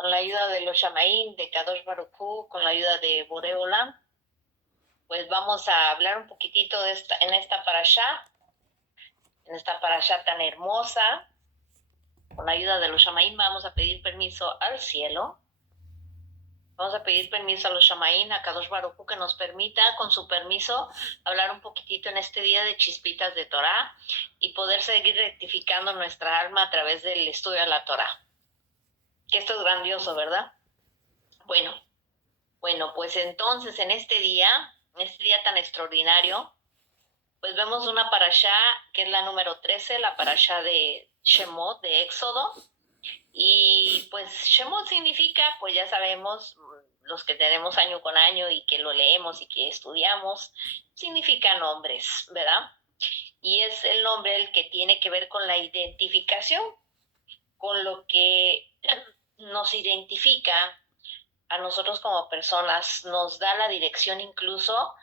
con la ayuda de los Shamaim, de Kadosh Baruj Hu, con la ayuda de Boré Olam, pues vamos a hablar un poquitito en esta parashá tan hermosa. Con la ayuda de los Shamaim vamos a pedir permiso al cielo. Vamos a pedir permiso a los Shamaim, a Kadosh Baruj Hu, que nos permita, con su permiso, hablar un poquitito en este día de chispitas de Torah y poder seguir rectificando nuestra alma a través del estudio de la Torah. Que esto es grandioso, ¿verdad? Bueno, pues entonces en este día tan extraordinario, pues vemos una parashá que es la número 13, la parashá de Shemot, de Éxodo. Y pues Shemot significa, pues ya sabemos, los que tenemos año con año y que lo leemos y que estudiamos, significa nombres, ¿verdad? Y es el nombre el que tiene que ver con la identificación, con lo que nos identifica a nosotros como personas, nos da la dirección, incluso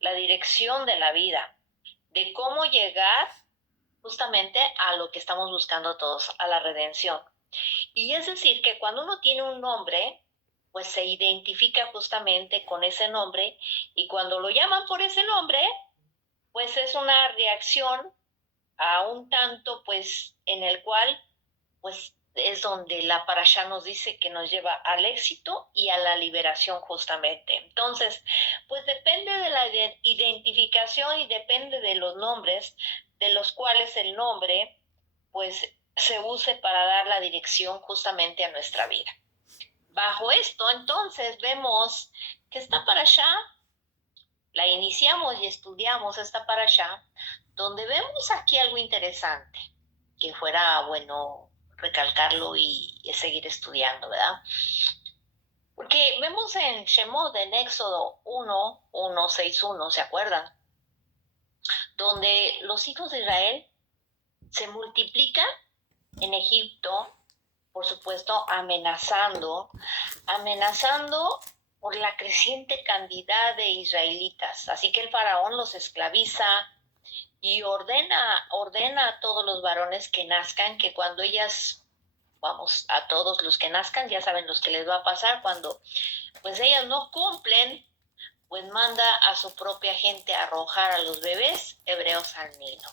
la dirección de la vida, de cómo llegar justamente a lo que estamos buscando todos, a la redención. Y es decir, que cuando uno tiene un nombre, pues se identifica justamente con ese nombre, y cuando lo llaman por ese nombre, pues es una reacción a un tanto, pues en el cual, pues es donde la parashá nos dice que nos lleva al éxito y a la liberación justamente. Entonces, pues depende de la identificación y depende de los nombres, de los cuales el nombre, pues se use para dar la dirección justamente a nuestra vida. Bajo esto, entonces, vemos que esta parashá la iniciamos y estudiamos esta parashá, donde vemos aquí algo interesante, que fuera bueno recalcarlo y seguir estudiando, ¿verdad? Porque vemos en Shemot, en Éxodo 1:6-1, ¿se acuerdan? Donde los hijos de Israel se multiplican en Egipto, por supuesto, amenazando por la creciente cantidad de israelitas. Así que el faraón los esclaviza y ordena a todos los varones que nazcan, que cuando a todos los que nazcan, ya saben los que les va a pasar cuando pues ellas no cumplen, pues manda a su propia gente a arrojar a los bebés hebreos al Nilo.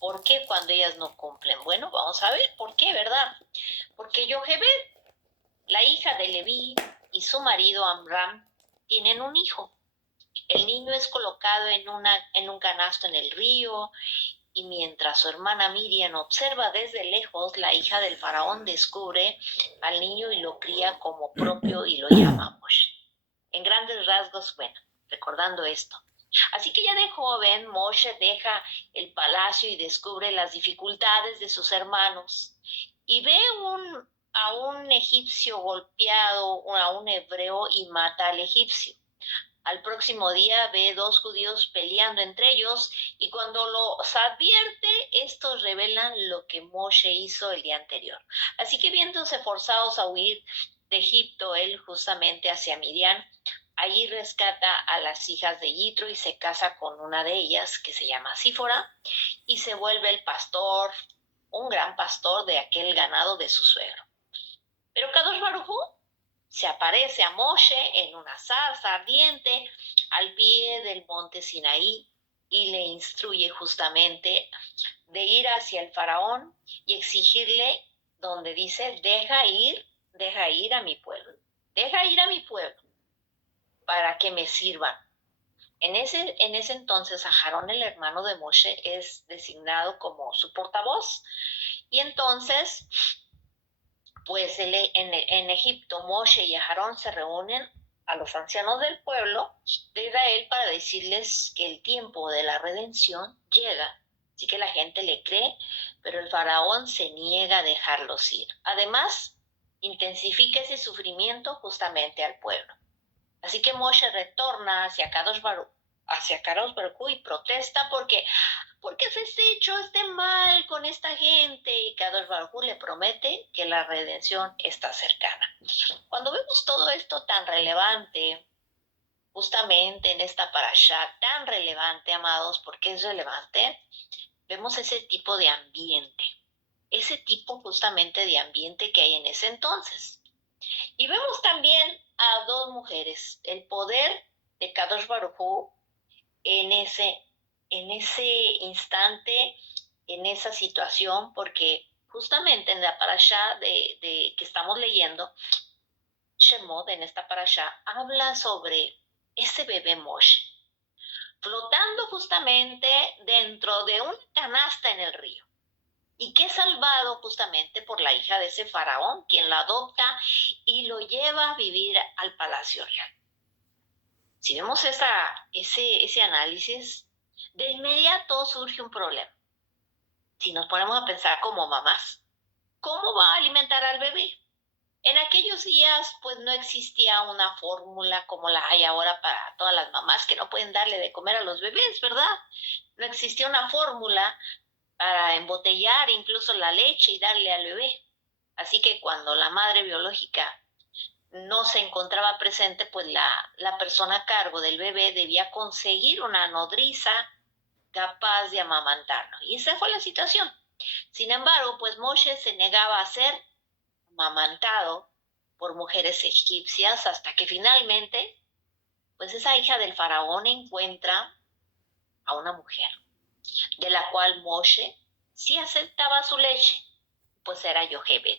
¿Por qué cuando ellas no cumplen? Bueno, vamos a ver por qué, ¿verdad? Porque Yochebed, la hija de Leví, y su marido Amram tienen un hijo. El niño es colocado en un canasto en el río, y mientras su hermana Miriam observa desde lejos, la hija del faraón descubre al niño y lo cría como propio y lo llama Moshe. En grandes rasgos, bueno, recordando esto. Así que ya de joven, Moshe deja el palacio y descubre las dificultades de sus hermanos, y ve a un egipcio golpeado, a un hebreo, y mata al egipcio. Al próximo día ve 2 judíos peleando entre ellos, y cuando los advierte, estos revelan lo que Moshe hizo el día anterior. Así que viéndose forzados a huir de Egipto, él justamente hacia Midian, allí rescata a las hijas de Yitro y se casa con una de ellas, que se llama Sífora, y se vuelve el pastor, un gran pastor de aquel ganado de su suegro. Pero Kadosh Baruj Hu se aparece a Moshe en una zarza ardiente al pie del monte Sinaí y le instruye justamente de ir hacia el faraón y exigirle, donde dice, deja ir a mi pueblo, para que me sirvan. En ese entonces, Aarón, el hermano de Moshe, es designado como su portavoz. Y entonces, pues en Egipto, Moshe y Aarón se reúnen a los ancianos del pueblo de Israel para decirles que el tiempo de la redención llega. Así que la gente le cree, pero el faraón se niega a dejarlos ir. Además, intensifica ese sufrimiento justamente al pueblo. Así que Moshe retorna hacia Kadosh Baruj Hu y protesta porque se has hecho este mal con esta gente, y Kadosh Baruj Hu le promete que la redención está cercana. Cuando vemos todo esto tan relevante, justamente en esta parashá tan relevante, amados, porque es relevante, vemos ese tipo de ambiente, ese tipo justamente de ambiente que hay en ese entonces. Y vemos también a dos mujeres, el poder de Kadosh Baruj Hu en ese instante, en esa situación, porque justamente en la parashá que estamos leyendo, Shemot, en esta parashá, habla sobre ese bebé Moshe, flotando justamente dentro de una canasta en el río, y que es salvado justamente por la hija de ese faraón, quien lo adopta y lo lleva a vivir al palacio real. Si vemos ese análisis, de inmediato surge un problema. Si nos ponemos a pensar como mamás, ¿cómo va a alimentar al bebé? En aquellos días, pues no existía una fórmula como la hay ahora para todas las mamás que no pueden darle de comer a los bebés, ¿verdad? No existía una fórmula para embotellar incluso la leche y darle al bebé. Así que cuando la madre biológica no se encontraba presente, pues la persona a cargo del bebé debía conseguir una nodriza capaz de amamantarlo. Y esa fue la situación. Sin embargo, pues Moshe se negaba a ser amamantado por mujeres egipcias hasta que finalmente, pues esa hija del faraón encuentra a una mujer, de la cual Moshe sí aceptaba su leche, pues era Yochebed,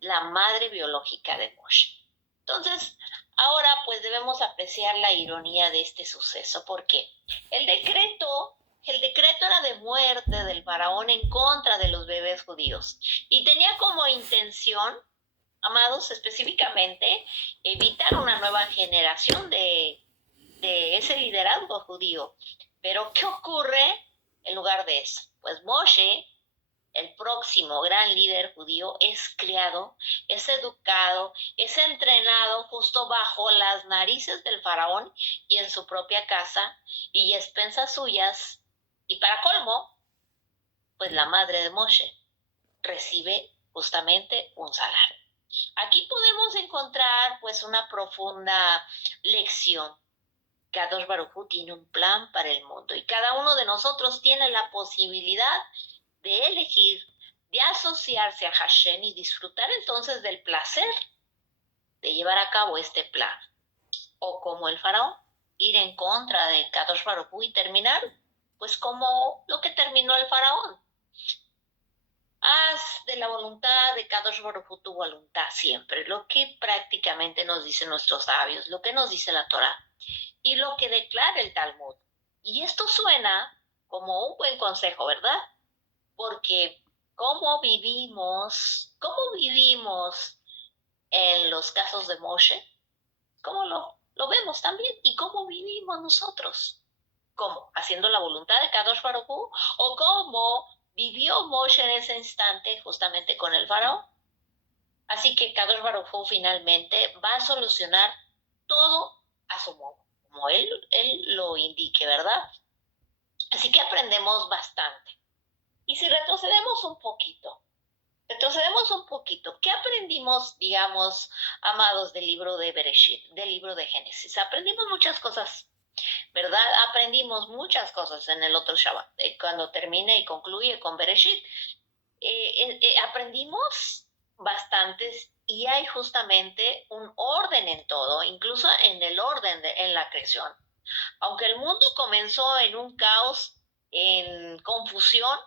la madre biológica de Moshe. Entonces, ahora pues debemos apreciar la ironía de este suceso, porque el decreto era de muerte del faraón en contra de los bebés judíos y tenía como intención, amados, específicamente, evitar una nueva generación de ese liderazgo judío. Pero, ¿qué ocurre en lugar de eso? Pues Moshe, el próximo gran líder judío, es criado, es educado, es entrenado justo bajo las narices del faraón y en su propia casa y expensas suyas. Y para colmo, pues la madre de Moshe recibe justamente un salario. Aquí podemos encontrar pues una profunda lección. Kadosh Baruj Hu tiene un plan para el mundo y cada uno de nosotros tiene la posibilidad de elegir, de asociarse a Hashem y disfrutar entonces del placer de llevar a cabo este plan. O como el faraón, ir en contra de Kadosh Baruj Hu y terminar pues como lo que terminó el faraón. Haz de la voluntad de Kadosh Baruj Hu tu voluntad siempre, lo que prácticamente nos dicen nuestros sabios, lo que nos dice la Torah y lo que declara el Talmud. Y esto suena como un buen consejo, ¿verdad? Porque cómo vivimos en los casos de Moshe, cómo lo vemos también y cómo vivimos nosotros. ¿Cómo? ¿Haciendo la voluntad de Kadosh Baruj Hu? ¿O cómo vivió Moshe en ese instante justamente con el faraón? Así que Kadosh Baruj Hu finalmente va a solucionar todo a su modo, como él lo indique, ¿verdad? Así que aprendemos bastante. Y si retrocedemos un poquito, ¿qué aprendimos, digamos, amados, del libro de Bereshit, del libro de Génesis? Aprendimos muchas cosas, ¿verdad? Aprendimos muchas cosas en el otro Shabbat, cuando termine y concluye con Bereshit. Aprendimos bastantes y hay justamente un orden en todo, incluso en el orden en la creación. Aunque el mundo comenzó en un caos, en confusión,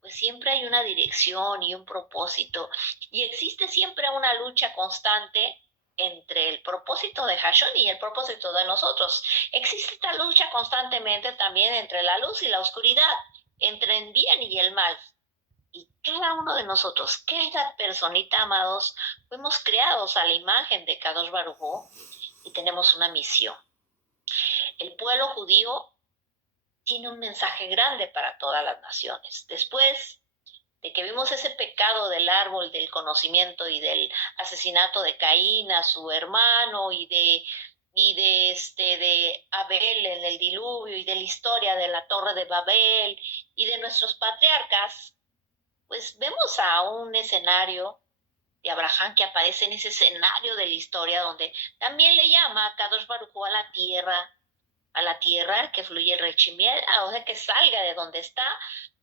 pues siempre hay una dirección y un propósito y existe siempre una lucha constante entre el propósito de Hashem y el propósito de nosotros. Existe esta lucha constantemente también entre la luz y la oscuridad, entre el bien y el mal. Y cada uno de nosotros, cada personita, amados, fuimos creados a la imagen de Kadosh Baruj Hu y tenemos una misión. El pueblo judío tiene un mensaje grande para todas las naciones. Después de que vimos ese pecado del árbol del conocimiento y del asesinato de Caín a su hermano y de Abel en el diluvio y de la historia de la Torre de Babel y de nuestros patriarcas, pues vemos a un escenario de Abraham que aparece en ese escenario de la historia donde también le llama a Kadosh Baruj Hu a la tierra que fluye el leche y miel, o sea, que salga de donde está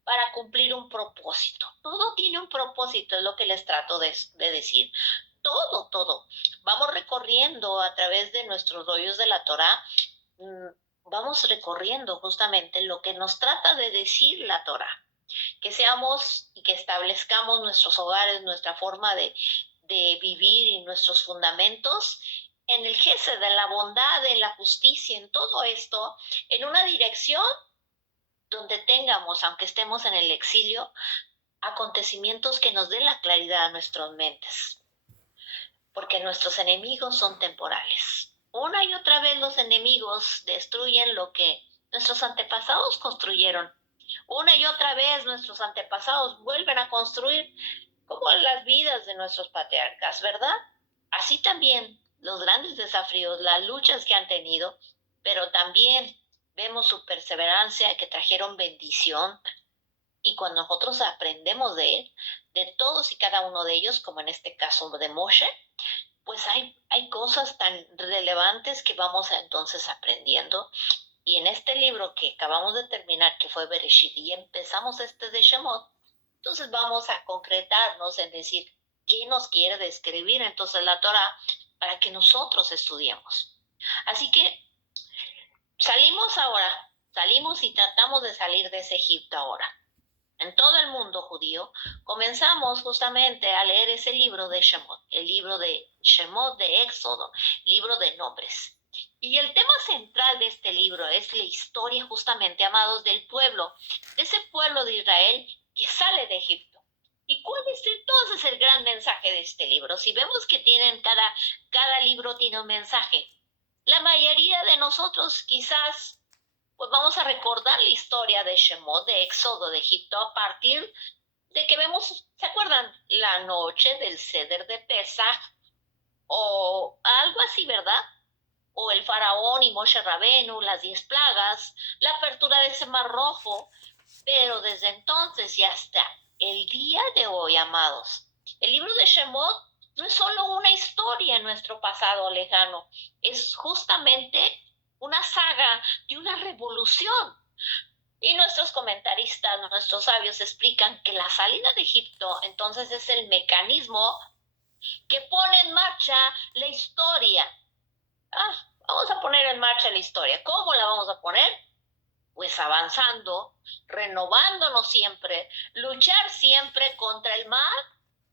para cumplir un propósito. Todo tiene un propósito, es lo que les trato de decir. todo. Vamos recorriendo a través de nuestros rollos de la Torá, vamos recorriendo justamente lo que nos trata de decir la Torá. Que seamos y que establezcamos nuestros hogares, nuestra forma de vivir y nuestros fundamentos en el gesed, en la bondad, en la justicia, en todo esto, en una dirección donde tengamos, aunque estemos en el exilio, acontecimientos que nos den la claridad a nuestras mentes. Porque nuestros enemigos son temporales. Una y otra vez los enemigos destruyen lo que nuestros antepasados construyeron. Una y otra vez nuestros antepasados vuelven a construir como las vidas de nuestros patriarcas, ¿verdad? Así también los grandes desafíos, las luchas que han tenido, pero también vemos su perseverancia que trajeron bendición. Y cuando nosotros aprendemos de él, de todos y cada uno de ellos, como en este caso de Moshe, pues hay cosas tan relevantes que vamos entonces aprendiendo. Y en este libro que acabamos de terminar, que fue Bereshit, y empezamos este de Shemot, entonces vamos a concretarnos en decir qué nos quiere describir entonces la Torah para que nosotros estudiemos. Así que salimos y tratamos de salir de ese Egipto ahora. En todo el mundo judío, comenzamos justamente a leer ese libro de Shemot, el libro de Shemot de Éxodo, libro de nombres. Y el tema central de este libro es la historia justamente, amados, del pueblo, de ese pueblo de Israel que sale de Egipto. ¿Y cuál es entonces el gran mensaje de este libro? Si vemos que cada libro tiene un mensaje, la mayoría de nosotros quizás pues vamos a recordar la historia de Shemot, de Éxodo de Egipto, a partir de que vemos, ¿se acuerdan? La noche del Seder de Pesaj, o algo así, ¿verdad? O el faraón y Moshe Rabenu, las 10 plagas, la apertura de ese mar rojo, pero desde entonces y hasta el día de hoy, amados, el libro de Shemot no es solo una historia en nuestro pasado lejano, es justamente una saga de una revolución. Y nuestros comentaristas, nuestros sabios explican que la salida de Egipto entonces es el mecanismo que pone en marcha la historia. Vamos a poner en marcha la historia. ¿Cómo la vamos a poner? Pues avanzando, renovándonos siempre, luchar siempre contra el mal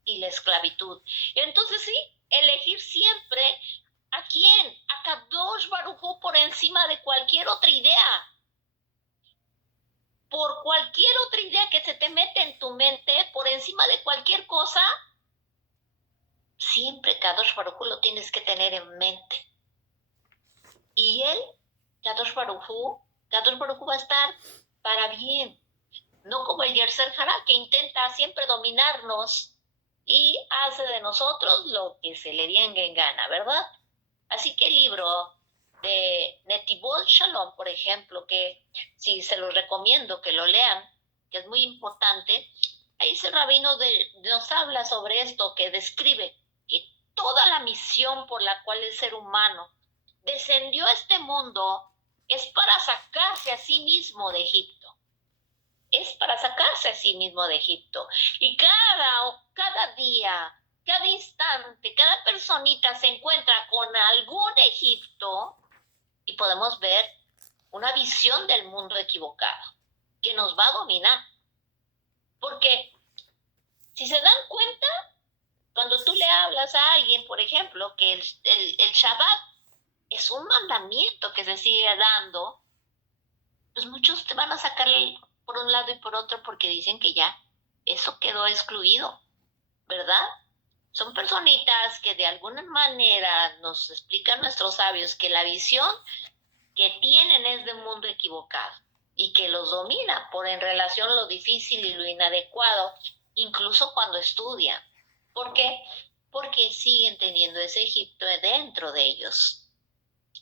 y la esclavitud. Y entonces sí, elegir siempre ¿a quién? A Kadosh Baruj Hu por encima de cualquier otra idea. Por cualquier otra idea que se te mete en tu mente, por encima de cualquier cosa, siempre Kadosh Baruj Hu lo tienes que tener en mente. Y él, Kadosh Baruj Hu va a estar para bien. No como el Yetzer Hara que intenta siempre dominarnos y hace de nosotros lo que se le venga en gana, ¿verdad? Así que el libro de Netivot Shalom, por ejemplo, que sí se los recomiendo que lo lean, que es muy importante, ahí ese rabino nos habla sobre esto, que describe que toda la misión por la cual el ser humano descendió a este mundo es para sacarse a sí mismo de Egipto. Es para sacarse a sí mismo de Egipto. Y cada día, cada instante, cada personita se encuentra con algún Egipto y podemos ver una visión del mundo equivocada que nos va a dominar. Porque si se dan cuenta, cuando tú le hablas a alguien, por ejemplo, que el Shabbat es un mandamiento que se sigue dando, pues muchos te van a sacar por un lado y por otro porque dicen que ya eso quedó excluido, ¿verdad? Son personitas que de alguna manera nos explican nuestros sabios que la visión que tienen es de un mundo equivocado y que los domina por en relación a lo difícil y lo inadecuado, incluso cuando estudian. ¿Por qué? Porque siguen teniendo ese Egipto dentro de ellos.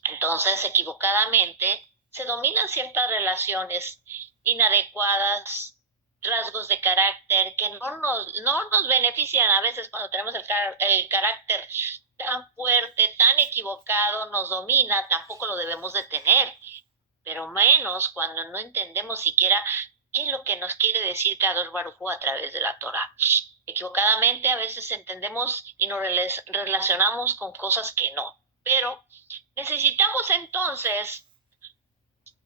Entonces, equivocadamente, se dominan ciertas relaciones inadecuadas, rasgos de carácter que no nos benefician a veces cuando tenemos el carácter tan fuerte, tan equivocado, nos domina, tampoco lo debemos de tener, pero menos cuando no entendemos siquiera qué es lo que nos quiere decir Kadosh Baruj Hu a través de la Torah. Equivocadamente a veces entendemos y nos relacionamos con cosas que no. Pero necesitamos entonces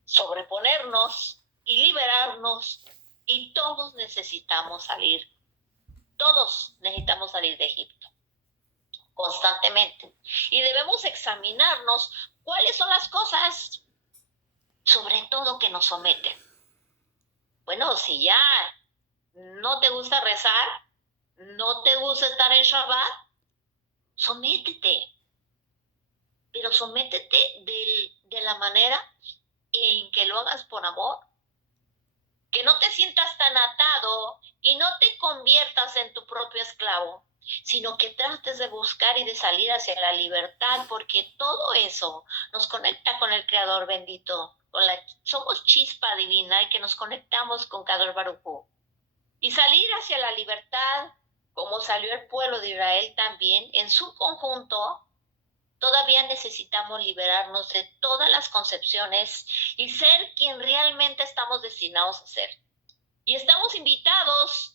sobreponernos y liberarnos, y todos necesitamos salir de Egipto constantemente. Y debemos examinarnos cuáles son las cosas, sobre todo, que nos someten. Bueno, si ya no te gusta rezar, no te gusta estar en Shabbat, sométete. Pero sométete de la manera en que lo hagas por amor. Que no te sientas tan atado y no te conviertas en tu propio esclavo, sino que trates de buscar y de salir hacia la libertad, porque todo eso nos conecta con el Creador bendito. Somos chispa divina y que nos conectamos con Kadosh Baruj Hu. Y salir hacia la libertad, como salió el pueblo de Israel también, en su conjunto. Todavía necesitamos liberarnos de todas las concepciones y ser quien realmente estamos destinados a ser. Y estamos invitados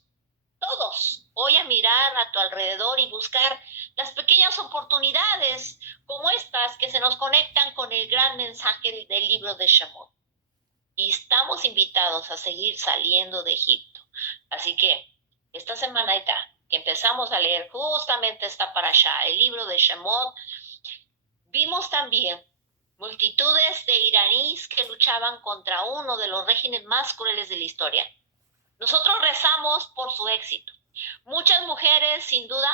todos hoy a mirar a tu alrededor y buscar las pequeñas oportunidades como estas que se nos conectan con el gran mensaje del libro de Shemot. Y estamos invitados a seguir saliendo de Egipto. Así que esta semanita que empezamos a leer justamente esta parashá, el libro de Shemot, vimos también multitudes de iraníes que luchaban contra uno de los regímenes más crueles de la historia. Nosotros rezamos por su éxito. Muchas mujeres, sin duda,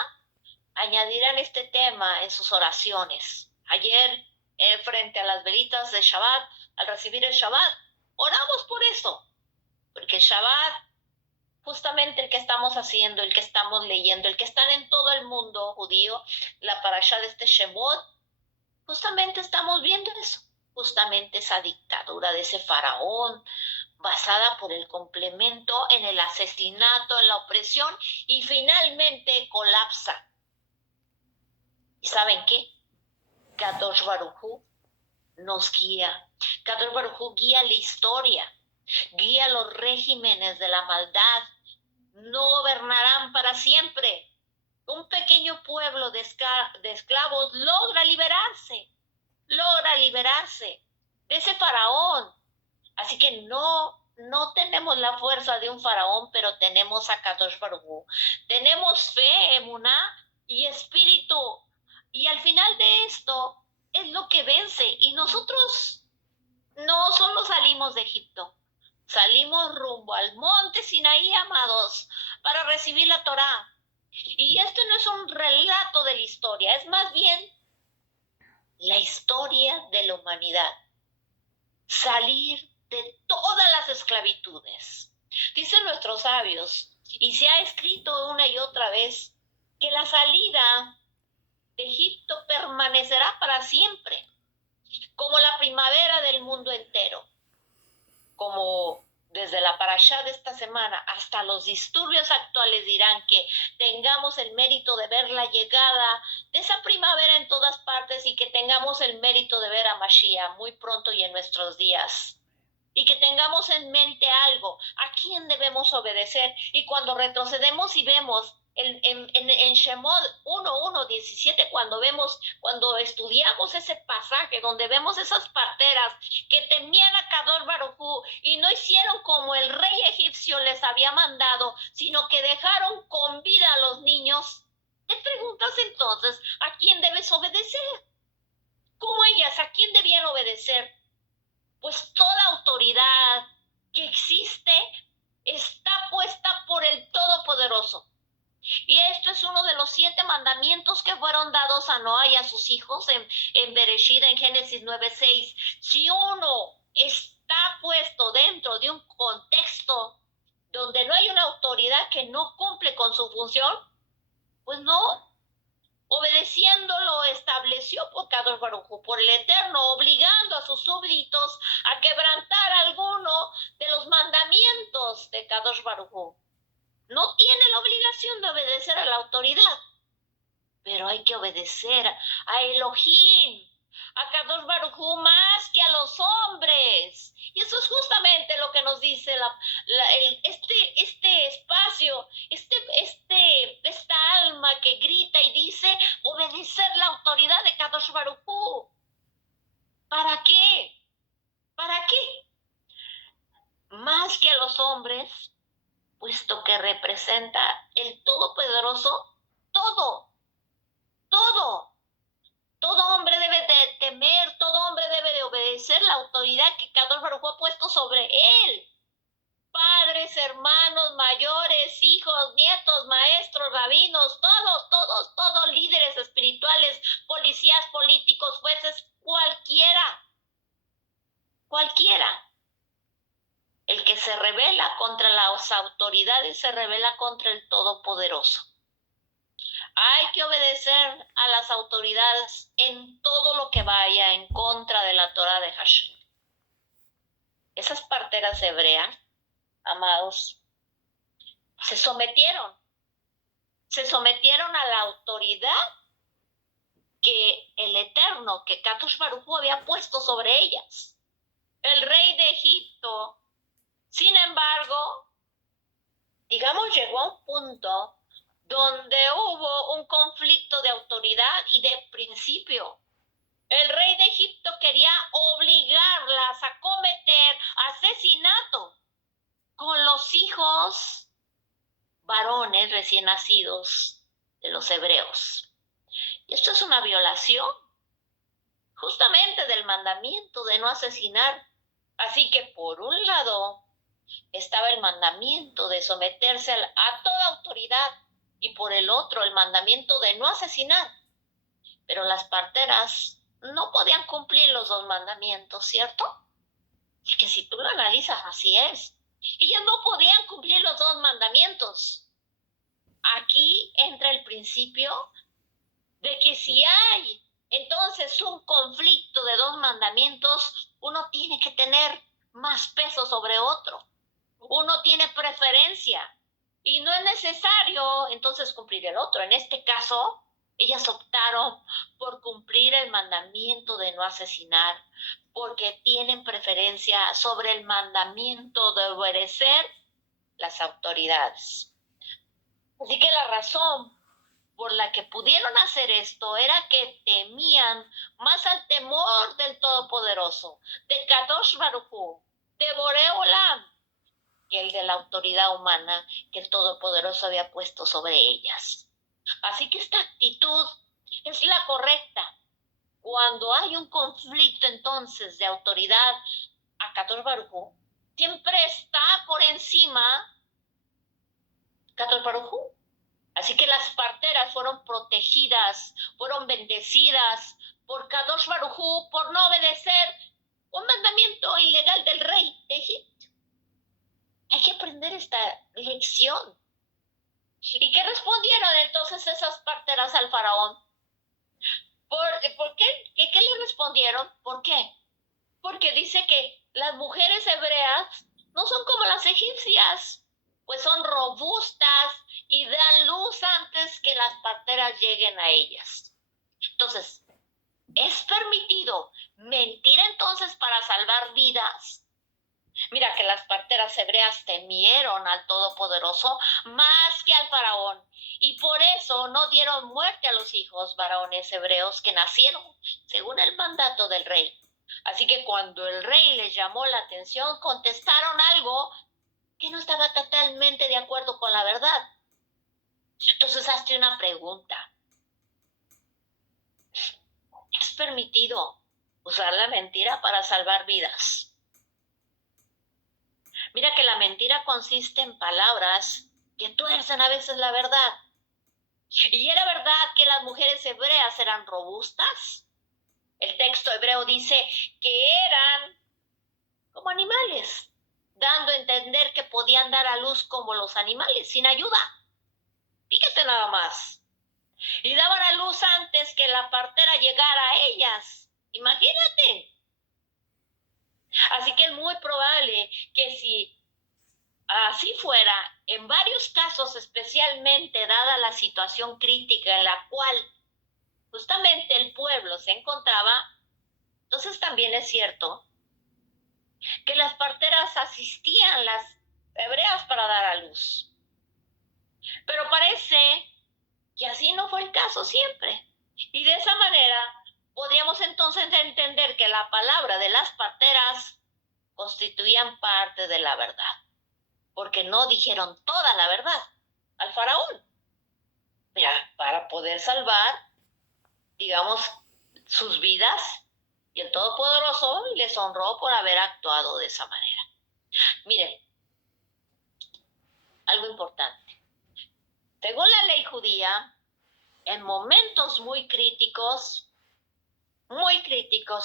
añadirán este tema en sus oraciones. Ayer, frente a las velitas de Shabbat, al recibir el Shabbat, oramos por eso, porque el Shabbat, justamente el que estamos haciendo, el que estamos leyendo, el que están en todo el mundo judío, la parashá de este Shemot, justamente estamos viendo eso, justamente esa dictadura de ese faraón, basada por el complemento en el asesinato, en la opresión, y finalmente colapsa. ¿Y saben qué? Kadosh Baruj Hu nos guía. Kadosh Baruj Hu guía la historia, guía los regímenes de la maldad. No gobernarán para siempre. Un pequeño pueblo de esclavos logra liberarse de ese faraón. Así que no tenemos la fuerza de un faraón, pero tenemos a Kadosh Baruj Hu. Tenemos fe, emuná y espíritu. Y al final de esto es lo que vence. Y nosotros no solo salimos de Egipto, salimos rumbo al monte Sinaí, amados, para recibir la Torá. Y esto no es un relato de la historia, es más bien la historia de la humanidad. Salir de todas las esclavitudes. Dicen nuestros sabios, y se ha escrito una y otra vez, que la salida de Egipto permanecerá para siempre, como la primavera del mundo entero, como desde la parashá de esta semana hasta los disturbios actuales dirán que tengamos el mérito de ver la llegada de esa primavera en todas partes y que tengamos el mérito de ver a Mashiach muy pronto y en nuestros días. Y que tengamos en mente algo, a quién debemos obedecer. Y cuando retrocedemos y vemos en Shemot 1:17, cuando estudiamos ese pasaje donde vemos esas parteras que temían a Kadosh Baruj Hu y no hicieron como el rey egipcio les había mandado, sino que dejaron con vida a los niños, te preguntas entonces, ¿a quién debes obedecer? ¿Cómo ellas? ¿A quién debían obedecer? Pues toda autoridad que existe está puesta por el Todopoderoso. Y esto es uno de los 7 mandamientos que fueron dados a Noé y a sus hijos en Bereshit, en Génesis 9:6. Si uno está puesto dentro de un contexto donde no hay una autoridad que no cumple con su función, pues no, obedeciendo lo estableció por Kadosh Baruj Hu, por el Eterno, obligando a sus súbditos a quebrantar alguno de los mandamientos de Kadosh Baruj Hu. No tiene la obligación de obedecer a la autoridad, pero hay que obedecer a Elohim, a Kadosh Baruj Hu más que a los hombres. Y eso es justamente lo que nos dice este espacio, esta alma que grita y dice obedecer la autoridad de Kadosh Baruj Hu. ¿Para qué? ¿Para qué? Más que a los hombres, puesto que representa el Todopoderoso, todo. Todo hombre debe de temer, todo hombre debe de obedecer la autoridad que Kadosh Baruj Hu ha puesto sobre él. Padres, hermanos, mayores, hijos, nietos, maestros, rabinos, todos líderes espirituales, policías, políticos, jueces, cualquiera. El que se rebela contra las autoridades se rebela contra el Todopoderoso. Hay que obedecer a las autoridades en todo lo que vaya en contra de la Torah de Hashem. Esas parteras hebreas, amados, se sometieron a la autoridad que el Eterno, que Kadosh Baruj Hu había puesto sobre ellas. El rey de Egipto, sin embargo, digamos, llegó a un punto donde hubo un conflicto de autoridad y de principio. El rey de Egipto quería obligarlas a cometer asesinato con los hijos varones recién nacidos de los hebreos. Y esto es una violación justamente del mandamiento de no asesinar. Así que por un lado estaba el mandamiento de someterse a toda autoridad y por el otro el mandamiento de no asesinar. Pero las parteras no podían cumplir los dos mandamientos, ¿cierto? Porque si tú lo analizas, así es. Ellas no podían cumplir los dos mandamientos. Aquí entra el principio de que si hay entonces un conflicto de dos mandamientos, uno tiene que tener más peso sobre otro. Uno tiene preferencia y no es necesario entonces cumplir el otro. En este caso, ellas optaron por cumplir el mandamiento de no asesinar porque tienen preferencia sobre el mandamiento de obedecer las autoridades. Así que la razón por la que pudieron hacer esto era que temían más al temor del Todopoderoso, de Kadosh Baruj Hu, de Boré Olam, que el de la autoridad humana que el Todopoderoso había puesto sobre ellas. Así que esta actitud es la correcta. Cuando hay un conflicto entonces de autoridad a Kadosh Baruj Hu, siempre está por encima Kadosh Baruj Hu. Así que las parteras fueron protegidas, fueron bendecidas por Kadosh Baruj Hu por no obedecer un mandamiento ilegal del rey de Egipto. Hay que aprender esta lección. ¿Y qué respondieron entonces esas parteras al faraón? ¿Por qué? ¿Qué le respondieron? ¿Por qué? Porque dice que las mujeres hebreas no son como las egipcias, pues son robustas y dan luz antes que las parteras lleguen a ellas. Entonces, ¿es permitido mentir entonces para salvar vidas? Mira que las parteras hebreas temieron al Todopoderoso más que al faraón y por eso no dieron muerte a los hijos varones hebreos que nacieron según el mandato del rey. Así que cuando el rey les llamó la atención, contestaron algo que no estaba totalmente de acuerdo con la verdad. Entonces hazte una pregunta. ¿Es permitido usar la mentira para salvar vidas? Mira que la mentira consiste en palabras que tuercen a veces la verdad. ¿Y era verdad que las mujeres hebreas eran robustas? El texto hebreo dice que eran como animales, dando a entender que podían dar a luz como los animales, sin ayuda. Fíjate nada más. Y daban a luz antes que la partera llegara a ellas. Imagínate. Así que es muy probable que si así fuera, en varios casos, especialmente dada la situación crítica en la cual justamente el pueblo se encontraba, Entonces también es cierto que las parteras asistían las hebreas para dar a luz. Pero parece que así no fue el caso siempre. Y de esa manera podríamos entonces entender que la palabra de las parteras constituían parte de la verdad, porque no dijeron toda la verdad al faraón. Mira, para poder salvar, digamos, sus vidas, y el Todopoderoso les honró por haber actuado de esa manera. Miren, algo importante. Según la ley judía, en momentos muy críticos,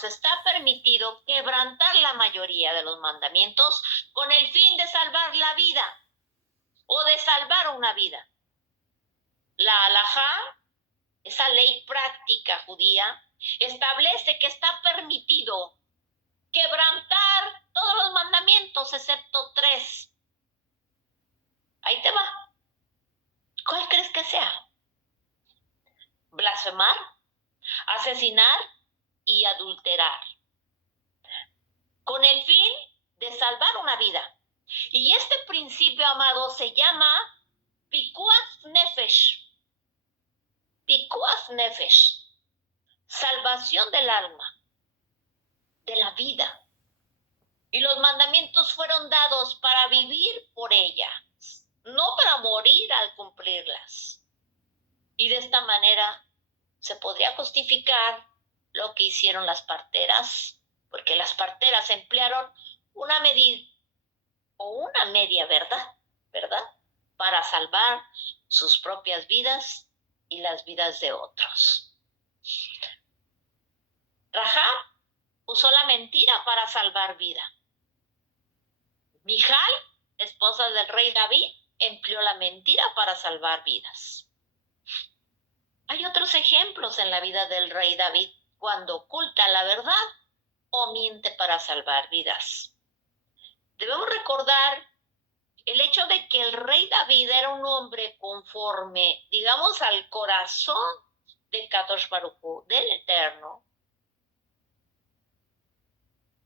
está permitido quebrantar la mayoría de los mandamientos con el fin de salvar la vida o de salvar una vida. La halajá, esa ley práctica judía, establece que está permitido quebrantar todos los mandamientos excepto 3. Ahí te va. ¿Cuál crees que sea? Blasfemar, asesinar y adulterar, con el fin de salvar una vida. Y este principio, amado, se llama Pikuach Nefesh. Pikuach Nefesh. Salvación del alma, de la vida. Y los mandamientos fueron dados para vivir por ella, no para morir al cumplirlas. Y de esta manera se podría justificar lo que hicieron las parteras, porque las parteras emplearon una medida o una media verdad, para salvar sus propias vidas y las vidas de otros. Rahab usó la mentira para salvar vida. Mijal, esposa del rey David, empleó la mentira para salvar vidas. Hay otros ejemplos en la vida del rey David cuando oculta la verdad o miente para salvar vidas. Debemos recordar el hecho de que el rey David era un hombre conforme, digamos, al corazón de Kadosh Baruj Hu, del Eterno,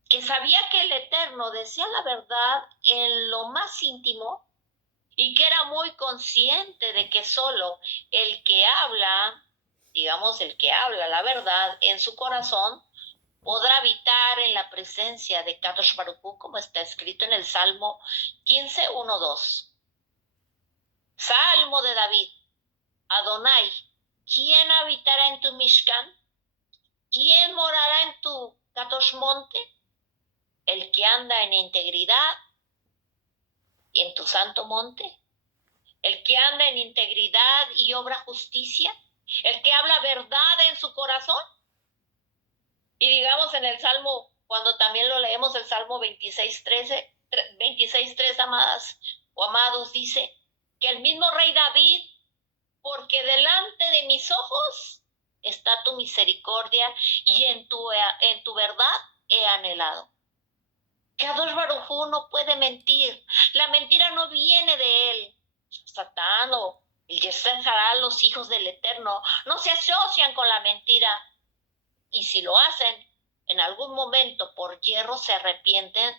que sabía que el Eterno decía la verdad en lo más íntimo y que era muy consciente de que solo el que habla, digamos, el que habla la verdad en su corazón, podrá habitar en la presencia de Kadosh Baruj Hu, como está escrito en el Salmo 15, 1, 2. Salmo de David. Adonai, ¿quién habitará en tu Mishkan? ¿Quién morará en tu Kadosh monte? El que anda en integridad y en tu santo monte. El que anda en integridad y obra justicia. El que habla verdad en su corazón. Y digamos en el Salmo, cuando también lo leemos, el Salmo 26.3, amadas o amados, dice que el mismo rey David, porque delante de mis ojos está tu misericordia y en tu verdad he anhelado. Kadosh Baruj Hu no puede mentir. La mentira no viene de él. Satán o el Yetzer Hará, los hijos del Eterno, no se asocian con la mentira. Y si lo hacen, en algún momento por hierro se arrepienten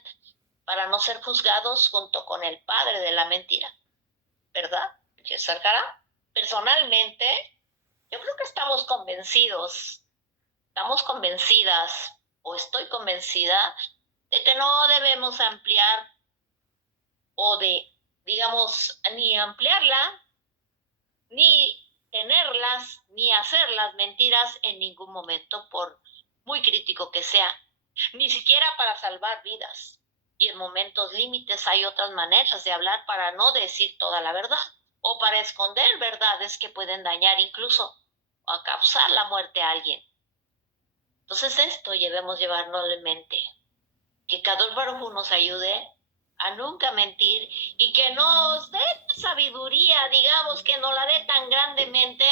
para no ser juzgados junto con el padre de la mentira. ¿Verdad? Yetzer Hará. Personalmente, yo creo que estamos convencidas, o estoy convencida, de que no debemos ampliar o de, digamos, ni ampliarla, ni tenerlas, ni hacer las mentiras en ningún momento, por muy crítico que sea, ni siquiera para salvar vidas. Y en momentos límites hay otras maneras de hablar para no decir toda la verdad, o para esconder verdades que pueden dañar incluso o a causar la muerte a alguien. Entonces esto debemos llevarnos en mente. Que Kadosh Baruj Hu nos ayude a nunca mentir y que nos dé sabiduría, digamos, que nos la dé tan grandemente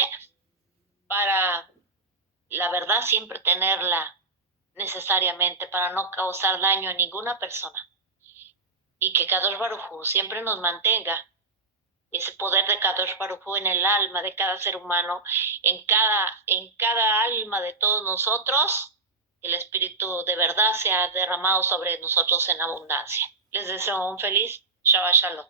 para la verdad siempre tenerla necesariamente para no causar daño a ninguna persona. Y que Kadosh Baruj Hu siempre nos mantenga ese poder de Kadosh Baruj Hu en el alma de cada ser humano, en cada alma de todos nosotros, que el Espíritu de verdad sea derramado sobre nosotros en abundancia. Les deseo un feliz Shabbat Shalom.